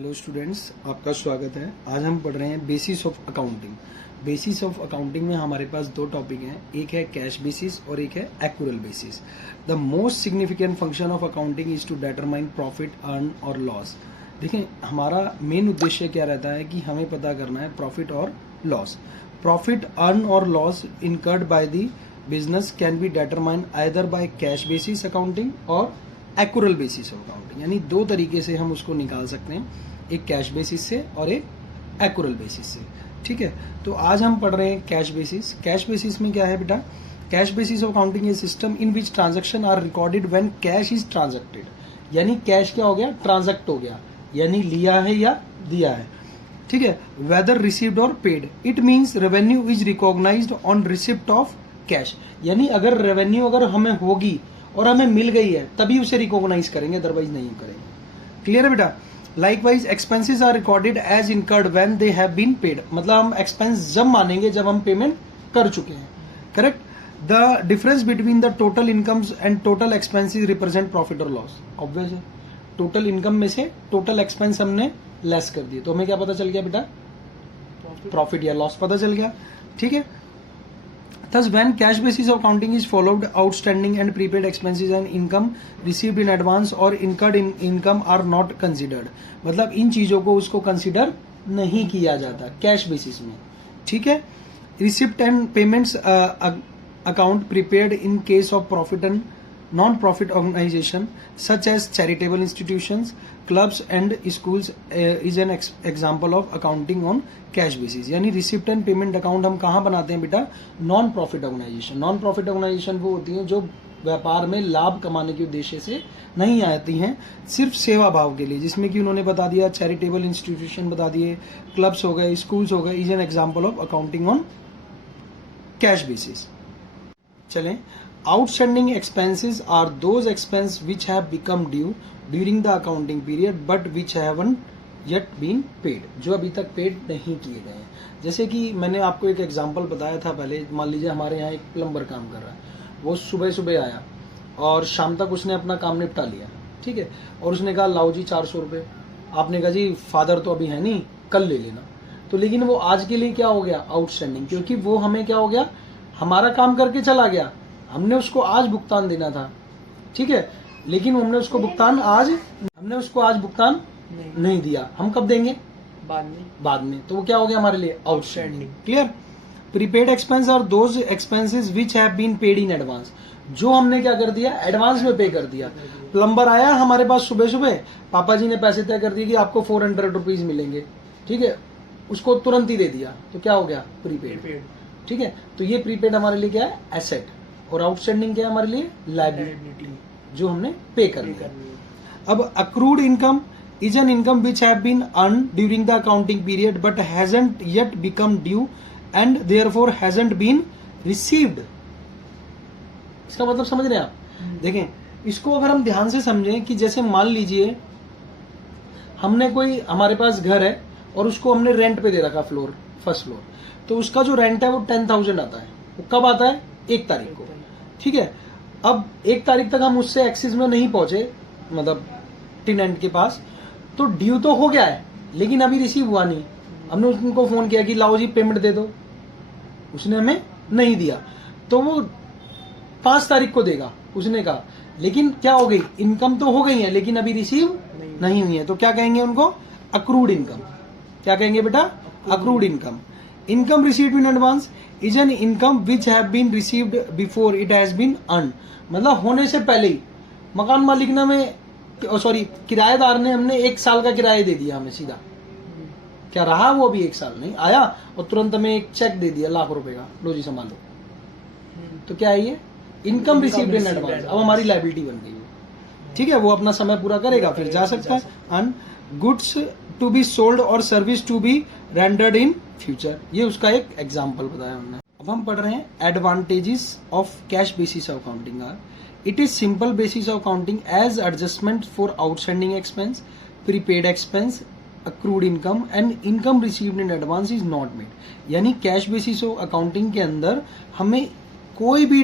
Hello students, आपका स्वागत है। आज हम पढ़ रहे हैं basis of accounting. Basis of accounting में हमारे पास दो टॉपिक हैं, एक है कैश बेसिस और एक है accrual basis. The most significant function of accounting is to determine profit, earn और लॉस। देखें, हमारा मेन उद्देश्य क्या रहता है कि हमें पता करना है प्रॉफिट और लॉस। प्रॉफिट, अर्न और loss incurred by the business can be determine either by cash basis accounting और एक्यूरल बेसिस ऑफ अकाउंटिंग। यानी दो तरीके से हम उसको निकाल सकते हैं, एक कैश बेसिस से और एक एक्यूरल बेसिस से। ठीक है, तो आज हम पढ़ रहे हैं कैश बेसिस। कैश बेसिस में क्या है बेटा? Cash basis of accounting is system in which transaction are recorded when cash is transacted. यानी कैश क्या हो गया? ट्रांजैक्ट हो गया, यानी लिया है या दिया है। ठीक है, वेदर रिसीव्ड और paid. It means revenue is recognised on receipt of cash. यानी अगर रेवेन्यू अगर हमें होगी और हमें मिल गई है तभी उसे रिकॉग्नाइज करेंगे, अदरवाइज नहीं करेंगे। क्लियर है बेटा? Likewise expenses are recorded as incurred when they have been paid. मतलब हम एक्सपेंस जब मानेंगे जब हम पेमेंट कर चुके हैं। Correct? The difference between the total incomes and total expenses represent profit और लॉस। ऑब्वियस है, टोटल इनकम में से टोटल एक्सपेंस हमने लेस कर दिए तो हमें क्या पता चल गया बेटा? प्रॉफिट या लॉस पता चल गया। ठीक है, thus when cash basis of accounting is followed, outstanding and prepaid expenses and income received in advance or incurred in income are not considered। मतलब इन चीजों को उसको कंसिडर नहीं किया जाता कैश बेसिस में। ठीक है, receipt and payments account prepared in case of profit and non profit organisation such as charitable institutions, clubs and schools is an example of accounting on cash basis. यानी receipt and payment account हम कहाँ बनाते हैं बेटा? Non profit organisation. Non profit organisation वो होती है जो व्यापार में लाभ कमाने के उद्देश्य से नहीं आती हैं, सिर्फ सेवा भाव के लिए, जिसमें कि उन्होंने बता दिया चैरिटेबल इंस्टीट्यूशन बता दिए, क्लब्स हो गए, स्कूल्स हो गए, is an example of accounting on cash basis. चलें, outstanding expenses are those expenses which have become due during the accounting period but which haven't yet been paid। जो अभी तक पेड नहीं किए गए हैं। जैसे कि मैंने आपको एक एग्जांपल बताया था पहले। मान लीजिए हमारे यहाँ एक प्लम्बर काम कर रहा है, वो सुबह सुबह आया और शाम तक उसने अपना काम निपटा लिया। ठीक है, और उसने कहा लाओ जी 400 रुपये। आपने कहा जी फादर तो अभी है नहीं, कल ले लेना। तो लेकिन वो आज के लिए क्या हो गया? आउटस्टैंडिंग, क्योंकि वो हमें क्या हो गया? हमारा काम करके चला गया, हमने उसको आज भुगतान देना था। ठीक है, लेकिन हमने उसको भुगतान आज नहीं दिया। हम कब देंगे? बाद में। तो वो क्या हो गया हमारे लिए? Outstanding. Clear? Prepaid expense are those expenses which have been paid in advance. जो हमने क्या कर दिया? एडवांस में पे कर दिया। प्लम्बर आया हमारे पास सुबह सुबह, पापा जी ने पैसे तय कर दिए कि आपको 400 रुपीज मिलेंगे। ठीक है, उसको तुरंत ही दे दिया, तो क्या हो गया? प्रीपेड। ठीक है, तो ये प्रीपेड हमारे लिए क्या है? एसेट। और आउटस्टैंडिंग क्या है हमारे लिए? लायबिलिटी, जो हमने पे कर लिया। अब accrued income is an income which have been earn during the accounting period but hasn't yet become due and therefore hasn't been received. इसका मतलब समझ रहे हैं आप? देखें, इसको अगर हम ध्यान से समझें कि जैसे मान लीजिए हमने कोई, हमारे पास घर है और उसको हमने रेंट पे दे रखा फ्लोर, फर्स्ट फ्लोर, तो उसका जो रेंट है वो 10,000 आता है। वो कब आता है? 1 तारीख को। ठीक है, अब 1 तारीख तक हम उससे एक्सिस में नहीं पहुंचे, मतलब टेनेंट के पास, तो ड्यू तो हो गया है लेकिन अभी रिसीव हुआ नहीं। हमने उनको फोन किया कि लाओ जी पेमेंट दे दो, उसने हमें नहीं दिया, तो वो 5 तारीख को देगा उसने कहा। लेकिन क्या हो गई? इनकम तो हो गई है लेकिन अभी रिसीव नहीं हुई है, तो क्या कहेंगे उनको? Accrued income. क्या कहेंगे बेटा? Accrued income. Income received in advance is an income which have been received before it has been earn. मतलब होने से पहले ही मकान मालिक ने हमें, सॉरी किराएदार ने हमने 1 साल का किराया दे दिया हमें सीधा। क्या रहा वो? अभी 1 साल नहीं आया और तुरंत हमें एक चेक दे दिया लाख रुपए का, लो जी संभालो। तो क्या है ये? Income received in advance. अब हमारी लायबिलिटी बन गई। ठीक है, वो अपना समय पूरा करेगा फिर जा सकता है। And goods to be sold और service to be rendered in future. ये उसका एक एग्जाम्पल बताया हमने। अब हम पढ़ रहे हैं advantages of cash basis of accounting are, it is simple basis of accounting as adjustment for outstanding expense, prepaid expense, accrued income and income received in advance is not made. यानी cash basis of accounting के अंदर हमें कोई भी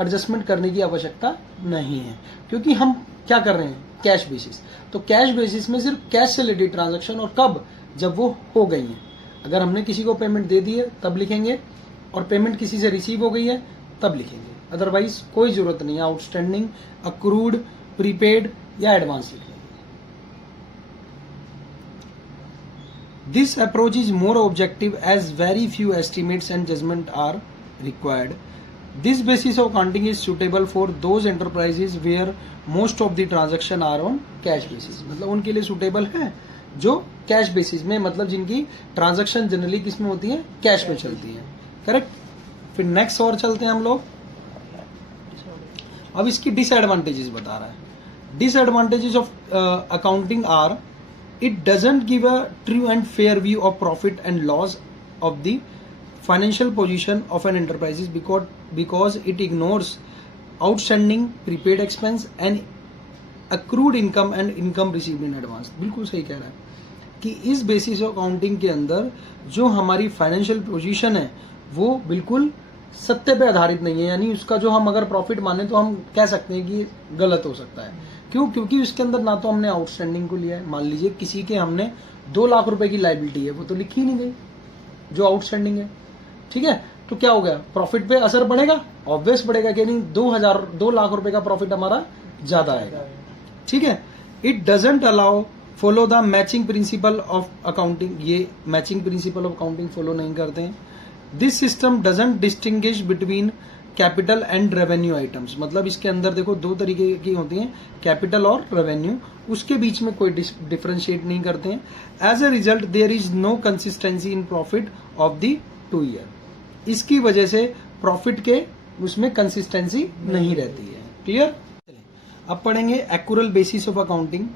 adjustment करने की आवश्यकता नहीं है, क्योंकि हम क्या कर रहे हैं? Cash basis. तो कैश बेसिस में सिर्फ कैश से रिलेटेड ट्रांजैक्शन, और कब, जब वो हो गई है। अगर हमने किसी को पेमेंट दे दी है तब लिखेंगे, और पेमेंट किसी से रिसीव हो गई है तब लिखेंगे, अदरवाइज कोई जरूरत नहीं है आउटस्टैंडिंग, अक्रूड, प्रीपेड या एडवांस लिखेंगे। This approach is more objective as very few estimates and judgment are required. This basis of accounting is suitable for those enterprises where most of the transaction are on cash basis. मतलब उनके लिए suitable है जो cash basis में, मतलब जिनकी transaction generally किस में होती है, कैश में चलती है। करेक्ट। फिर नेक्स्ट और चलते हैं हम लोग। अब इसकी डिसएडवांटेजेस बता रहा है। Disadvantages of accounting are, it doesn't give a true and fair view of profit and loss of the financial position of an enterprise because it ignores outstanding prepaid expense and accrued income and income received in advance। बिल्कुल सही कह रहा है कि इस basis of accounting के अंदर जो हमारी फाइनेंशियल पोजीशन है वो बिल्कुल सत्य पे आधारित नहीं है, यानी उसका जो हम अगर प्रॉफिट माने तो हम कह सकते हैं कि गलत हो सकता है। क्यों? क्योंकि उसके अंदर ना तो हमने आउटस्टैंडिंग को लिया है, मान लीजिए किसी के हमने 2 लाख रुपए की लायबिलिटी है, वो तो लिखी ही नहीं गई जो आउटस्टैंडिंग है। ठीक है, तो क्या हो गया, प्रॉफिट पे असर पड़ेगा, ऑब्वियस पड़ेगा कि नहीं, 2 लाख रुपए का प्रॉफिट हमारा ज्यादा आएगा। ठीक है। It doesn't allow follow the matching principle of accounting, ये matching principle of accounting follow नहीं करते हैं। This system doesn't distinguish between capital and revenue items, मतलब इसके अंदर देखो 2 तरीके की होती हैं, कैपिटल और रेवेन्यू, उसके बीच में कोई डिफरेंशिएट नहीं करते हैं। As a result there is no consistency in profit of the 2 year. इसकी वजह से प्रॉफिट के उसमें कंसिस्टेंसी नहीं रहती है। क्लियर। अब पढ़ेंगे accrual basis of accounting.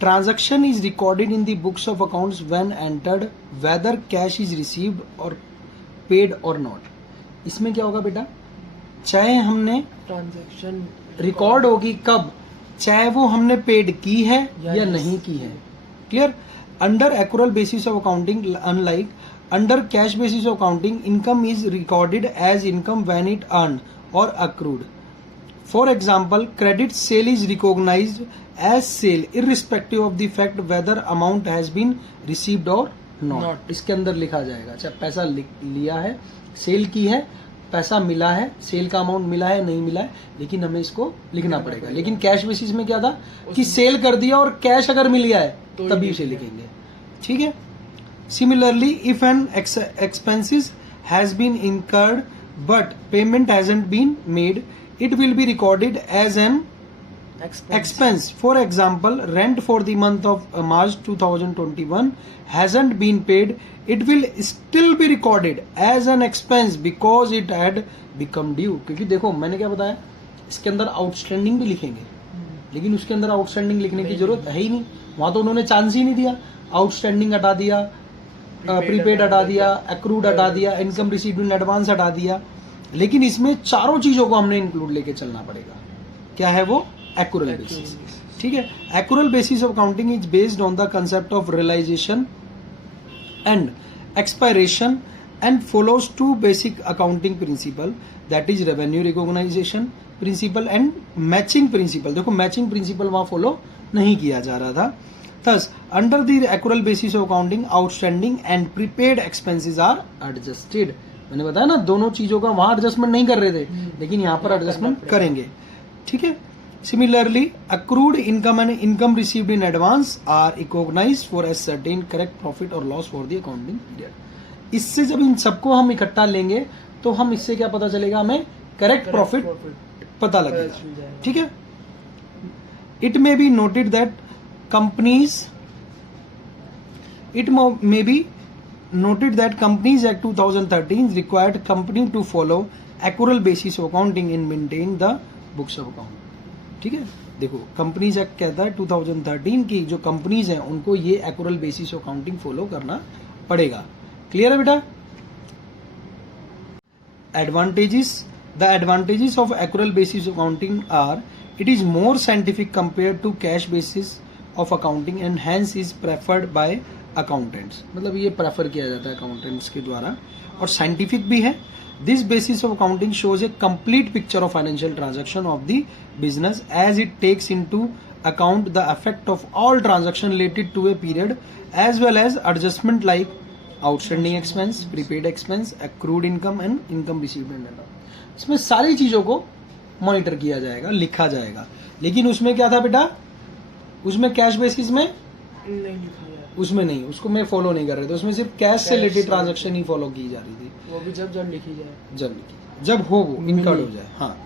Transaction is recorded in the books of accounts when entered whether cash is received और पेड और नॉट। इसमें क्या होगा बेटा, चाहे हमने ट्रांजैक्शन रिकॉर्ड होगी कब, चाहे वो हमने पेड की है या नहीं की है। Clear. Under accrual basis of accounting unlike under cash basis of accounting, income is recorded as income when it earn और accrued. For example, credit sale is recognised as sale irrespective of the fact whether amount has been received और not. इसके अंदर लिखा जाएगा, चाहे पैसा लिया है, सेल की है, पैसा मिला है, सेल का अमाउंट मिला है नहीं मिला है, लेकिन हमें इसको लिखना पड़ेगा। लेकिन कैश बेसिस में क्या था कि सेल कर दिया और कैश अगर मिल गया है तभी उसे लिखेंगे। ठीक है। Similarly, if an expenses has been incurred but payment hasn't been made, it will be recorded as an expense. For example, rent for the month of March 2021 hasn't been paid. It will still be recorded as an expense because it had become due. क्योंकि देखो मैंने क्या बताया, इसके अंदर outstanding भी लिखेंगे, लेकिन उसके अंदर आउटस्टैंडिंग लिखने की जरूरत है ही नहीं, वहां तो उन्होंने चांस ही नहीं दिया। आउटस्टैंडिंग हटा दिया, प्रीपेड हटा दिया, एक्रूड हटा दिया, इनकम रिसीव्ड इन एडवांस हटा दिया, लेकिन इसमें चारों चीजों को हमने इंक्लूड लेके चलना पड़ेगा। क्या है वो? Accrual basis. ठीक है। Accrual basis of accounting is based on the concept of realization and expiration and follows 2 basic accounting principle, that is revenue recognization principle and matching principle. देखो मैचिंग प्रिंसिपल वहां फॉलो नहीं किया जा रहा था। Thus, under the accrual basis of accounting, outstanding and prepaid expenses are adjusted. मैंने बताया ना, दोनों चीजों का वहां एडजस्टमेंट नहीं कर रहे थे, लेकिन यहाँ पर एडजस्टमेंट करेंगे। ठीक है। Similarly, accrued income and income received in advance are recognised for as certain correct profit और loss for the accounting period. इससे जब इन सबको हम इकट्ठा लेंगे तो हम इससे क्या पता चलेगा, हमें करेक्ट प्रॉफिट पता लगेगा। ठीक है। It may be noted that companies Act 2013 required company to follow accrual basis of accounting and maintain the books of account। ठीक है। देखो कंपनीज एक्ट कहता है 2013 की जो कंपनीज हैं उनको ये accrual basis of accounting follow करना पड़ेगा। क्लियर है बेटा। Advantages, the advantages of accrual basis of accounting are, it is more scientific compare to cash basis of accounting and hence is preferred by accountants. मतलब ये prefer किया जाता है accountants के द्वारा, और साइंटिफिक भी है। This basis of accounting shows a complete picture of financial transaction of the business as it takes into account the effect of all transaction related to a period as well as adjustment like outstanding expense, prepaid expense, accrued income and income received and all. इसमें सारी चीजों को monitor किया जाएगा, लिखा जाएगा। लेकिन उसमें क्या था बेटा, उसमें कैश बेसिस में नहीं लिखा गया, उसमें नहीं, उसको मैं फॉलो नहीं कर रहे थे, उसमें सिर्फ कैश से रिलेटेड ट्रांजेक्शन ही फॉलो की जा रही थी। वो भी जब लिखी जाए, जब हो वो इनकर्ड हो जाए। हाँ,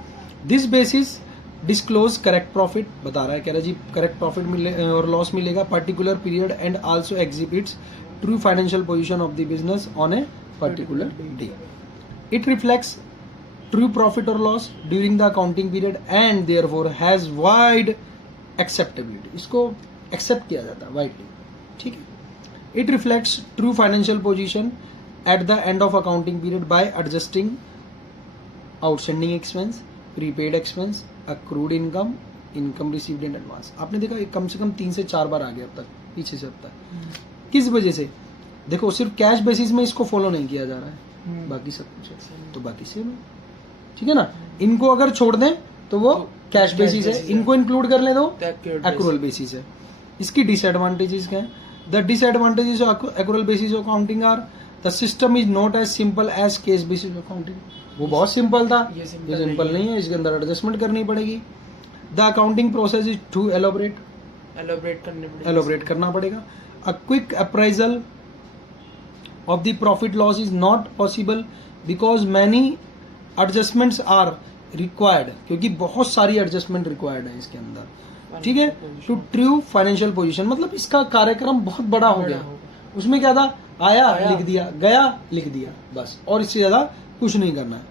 this basis disclose correct profit बता रहा है, कह रहा है जी करेक्ट प्रॉफिट मिले और लॉस मिलेगा particular period and also exhibits true financial position of the business on a particular day. It reflects true profit और loss during the accounting period and therefore has wide acceptability. इसको accept किया जाता है widely, ठीक है। It reflects true financial position at the end of accounting period by adjusting outstanding expense, prepaid expense, accrued income, income received in advance. आपने देखा ये कम से कम 3 से 4 बार आ गया अब तक, पीछे से अब तक। किस वजह से? देखो सिर्फ कैश बेसिस में इसको फॉलो नहीं किया जा रहा है, बाकी सब कुछ है तो बाकी सेम है, ठीक है ना। इनको अगर छोड़ दें तो वो कैश बेसिस है, इनको इंक्लूड कर ले तो एक्रूअल बेसिस है। इसकी डिसएडवांटेजेस क्या है? The disadvantages of accrual basis accounting are the system is not as simple as cash basis accounting. वो बहुत सिंपल था, ये सिंपल नहीं है, इसके अंदर एडजस्टमेंट करनी पड़ेगी। The accounting process is too elaborate करना पड़ेगा। A quick appraisal of the profit loss is not possible because many adjustments are required, क्योंकि बहुत सारी एडजस्टमेंट रिक्वायर्ड है इसके अंदर, ठीक है। टू ट्रू फाइनेंशियल पोजीशन, मतलब इसका कार्यक्रम बहुत बड़ा हो गया। उसमें क्या था, आया लिख दिया, गया लिख दिया, बस, और इससे ज्यादा कुछ नहीं करना है।